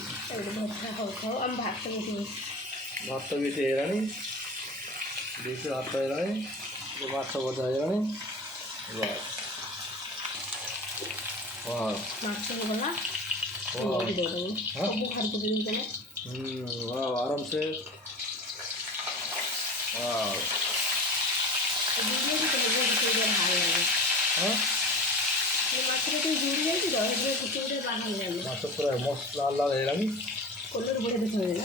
भजा हो खाओ आम भात भी भात भी ହେଇଗଲାଣି ଦୁଇଶହ ଭାତ ହେଇଗଲାଣି ମାଛ ଭଜା ହେଇଗଲାଣି ମାଛ ହେଇଗଲା ସବୁ ଖାଲି आराम से ମାଛ ପୁରା ମସ୍ତ ଲାଲ ଲାଲ ହେଇଗଲାଣି କଲର୍ ବଢ଼ିଆ ଦେଖାଯାଉଛି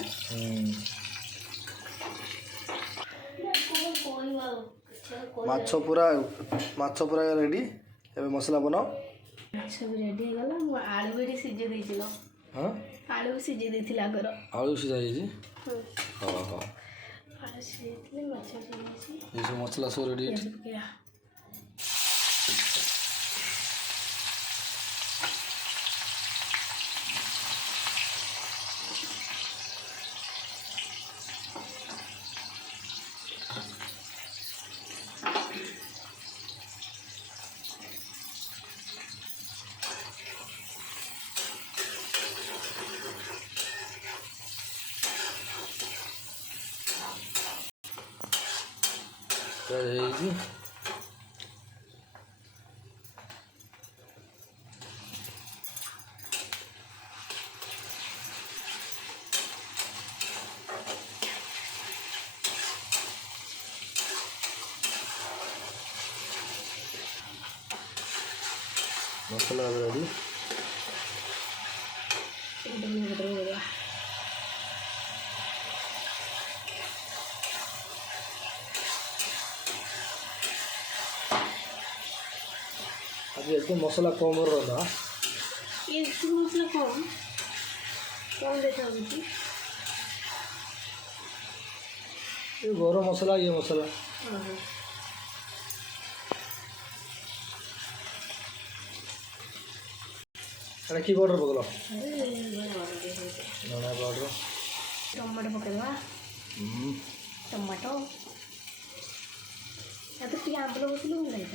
ମାଛ ପୁରା ରେଡ଼ି ଏବେ ମସଲା ବନାଅ ମାଛ ବି ରେଡ଼ି ହେଇଗଲା ମୁଁ ଆଳୁ ବି ସିଝେଇ ଦେଇছিল ଆଳୁ ବି ସିଝେଇ ଦେଇଥିଲି ଆଗର ଆଳୁ ସିଝା ହେଇଛି ଆଳୁ ସିଝେଇଥିଲି ମାଛ ସିଝେଇଛି ଏସବୁ ମସଲା ସବୁ ରେଡ଼ି ହେଇଛି ହେଇଛି ମସଲା ରେଡ଼ି आज एकदम मसला कम रहा ये मसला कम देखा ये गरम मसला ये मसला अरे की पाउडर पकड़ धनिया पाउडर टमाटो पकड़वा टमाटो या तो टी आंबल बसलु नहीं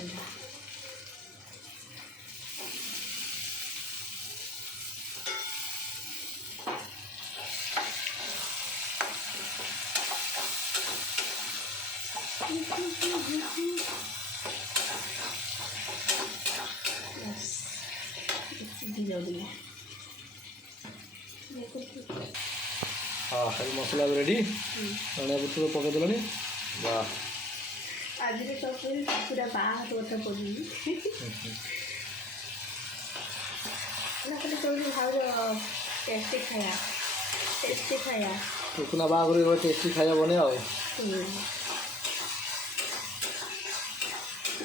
हाँ मसला रेडी धनिया पत्र पकईदेल वाह आज सब पूरा बाहर कथा पड़ी सब भाव टेस्टी खाया टुकुना बागर टेस्टी खाया बने आओ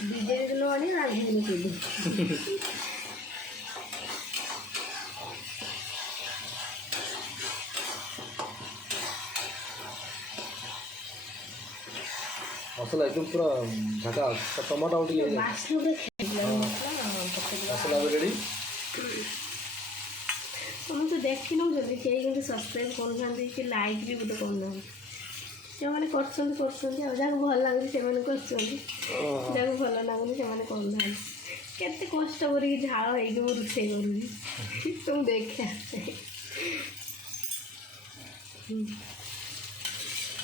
बीजे दिन आने आज दिन के मसला एकदम पूरा झका टमाटो मसला रेडी समस्त देखी नौ कहीं सब्सक्राइब कर लाइक भी बोधे करना जो मैंने कर भल लगुच से भल लगुनि से करना केते कष्ट कर झाड़ हो रोसे करूँ तुम देखे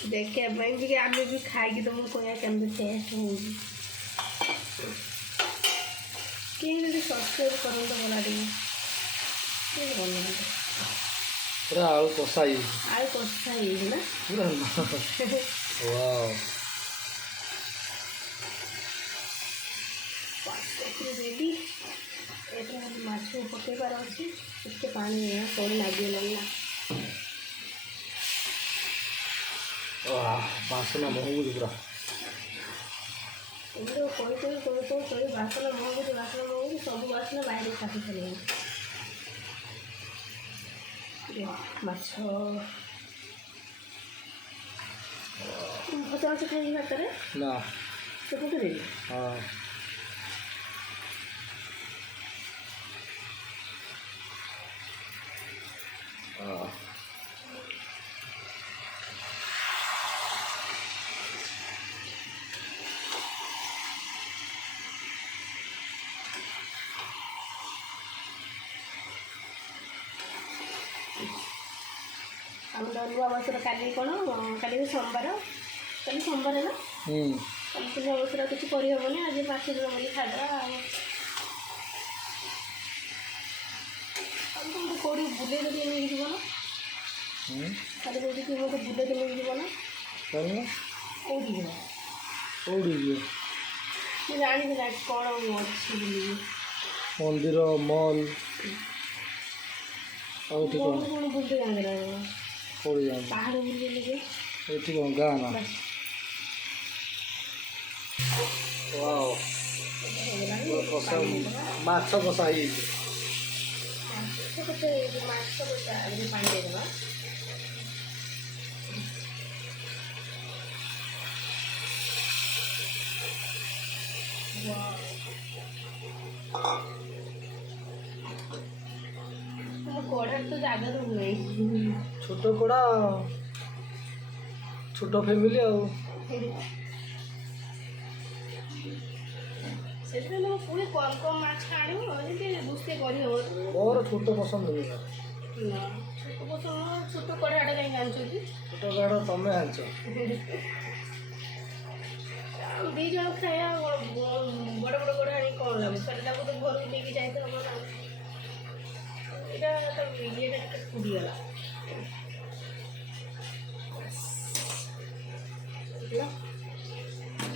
देखा भी आम भी खाई तुमको कह केमती टेस्ट हो सब्सक्राइब कर भला पूरा आलू कषा आलू कषा ना पूरा वाओ रेडी ये माछ पकईबार अच्छे इसके पानी कौन लगे ना बासना महंगू पूरा कोई बासना महंगू सब बासना बाहर काटी चले माछ भजा माछ खाई भात ना सेपटे हाँ ଆମର ନୂଆ ବର୍ଷର କାଲି କ'ଣ କାଲି ସୋମବାର, କାଲି ସୋମବାର ନା କାଲି ତ ନୂଆ ବର୍ଷର କିଛି କରିହେବନି, ଆଜି ମାଛ ଝୋଳ କରି ଖାଇଦେବା ଆଉ। ତୁମକୁ କେଉଁଠି ବୁଲେଇ ଦେବି ନେଇକି ଯିବ ନା? କାଲି କେଉଁଠି କି ମୋତେ ବୁଲେଇ ଦେବି ନେଇକି ଯିବ ନା? କେଉଁଠି ଯିବ? କେଉଁଠି ଯିବ? ମୁଁ ଜାଣିବି ନା କ'ଣ ଅଛି ବୁଲିବି। ମନ୍ଦିର, ମଲ୍ ଆଉ ଏଠି କ'ଣ କ'ଣ ବୁଲତେ ଯାଆନ୍ତି ନା କେଉଁଠି ଯାଆନ୍ତି? ପାହାଡ଼ ବୁଲିଲେ ଯେ ଏଠି କ'ଣ ଗାଁ ନା? ୱାଓ, କଷା ମାଛ କଷା ହେଇଯାଇଛି। ମାଛ କଷା ପାଣି ଦେଇଦେବା। କଢ଼ାରେ ତ ଜାଗା ରହୁନାହିଁ। ଛୋଟ କଡ଼ା, ଛୋଟ ଫ୍ୟାମିଲି ଆଉ। ସେଥିରେ ମୁଁ ପୁଣି କମ୍ କମ୍ ମାଛ ଆଣିବ ଯେମିତି ରୋଷେଇ କରିହେବ। ମୋର ଛୋଟ ପସନ୍ଦ ନୁହେଁ। ନା ଛୋଟ ପସନ୍ଦ ଛୋଟ କଢ଼ାଟା କାହିଁକି ଆଣିଛନ୍ତି? ଛୋଟ କଡ଼ା ତମେ ଆଣିଛ। ଦୁଇ ଜଣ ଖାଇବା ବଡ଼ ବଡ଼ କଢ଼ା ଆଣିକି କ'ଣ ଲାଭ? ତାକୁ ତ ଘରକୁ ନେଇକି ଯାଇତେ ହେବ ନା। ଏଇଟା ତା ଇଏଟା ଟିକେ ପୋଡ଼ିଗଲା।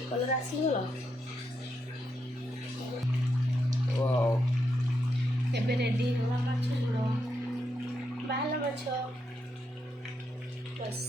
କଲର୍ ଆସିଗଲା। ୱାଓ, ଏବେ ରେଡ଼ି ହେଲା ମାଛ ଝୋଳ, ବାହାଲ ମାଛ, ବସ୍।